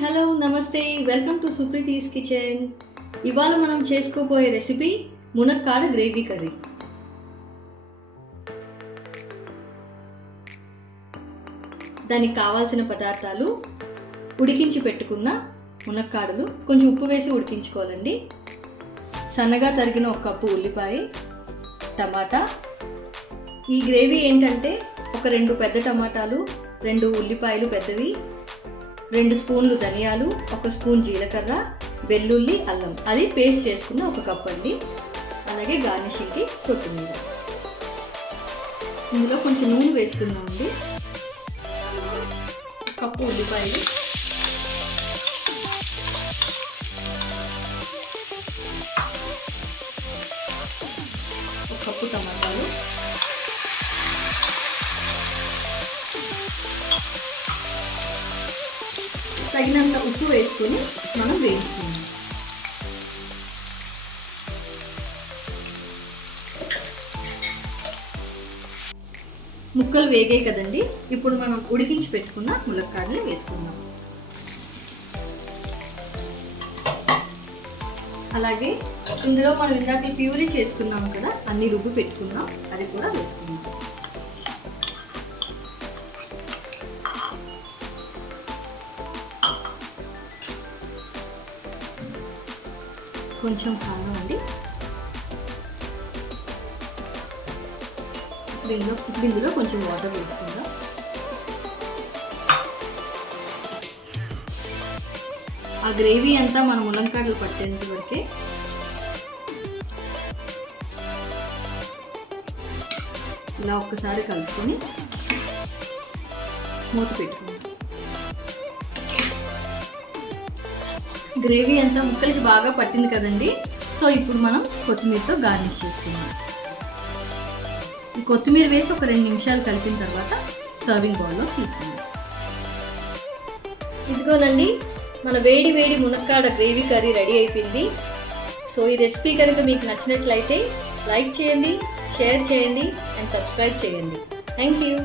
Hello నమస్తే, welcome to సుప్రీతీస్ kitchen. ఇవాళ మనం చేసుకోబోయే రెసిపీ మునక్కాడ గ్రేవీ కర్రీ. దానికి కావాల్సిన పదార్థాలు: ఉడికించి పెట్టుకున్న మునక్కాడలు, కొంచెం ఉప్పు వేసి ఉడికించుకోవాలండి. సన్నగా తరిగిన 1 కప్పు ఉల్లిపాయ, టమాటా. ఈ గ్రేవీ ఏంటంటే 2 పెద్ద టమాటాలు, 2 ఉల్లిపాయలు పెద్దవి, 2 స్పూన్లు ధనియాలు, 1 స్పూన్ జీలకర్ర, వెల్లుల్లి, అల్లం, అది పేస్ట్ చేసుకున్న 1 కప్ అండి. అలాగే గార్నిషింగ్కి కొత్తిమీర. ఇందులో కొంచెం నూనె వేసుకుందామండి. 1 కప్పు ఉల్లిపాయలు, 1 కప్పు టమాటాలు, తగినంత ఉప్పు వేసుకొని మనం వేయించుకుందాం. ముక్కలు వేగాయి కదండి, ఇప్పుడు మనం ఉడికించి పెట్టుకున్న ములక్కాడని వేసుకుందాం. అలాగే ఇందులో మనం ఇందాక ప్యూరీ చేసుకున్నాం కదా, అన్ని రుబ్బు పెట్టుకున్నాం, అది కూడా వేసుకుందాం. కొంచెం కారం అండి. ఇందులో కొంచెం వాటర్ వేసుకుందాం. ఆ గ్రేవీ అంతా మన ములంకాడలు పట్టేంత వరకే ఇలా ఒక్కసారి కలుపుకొని మూత పెట్టుకుందాం. గ్రేవీ అంతా ముక్కలకి బాగా పట్టింది కదండి. సో ఇప్పుడు మనం కొత్తిమీరతో గార్నిష్ చేసుకుందాం. ఈ కొత్తిమీర వేసి 2 నిమిషాలు కలిపిన తర్వాత సర్వింగ్ బౌల్లో తీసుకుందాం. ఇదిగోనండి, మన వేడి వేడి మునక్కాడ గ్రేవీ కర్రీ రెడీ అయిపోయింది. సో ఈ రెసిపీ కనుక మీకు నచ్చినట్లయితే లైక్ చేయండి, షేర్ చేయండి అండ్ సబ్స్క్రైబ్ చేయండి. Thank you.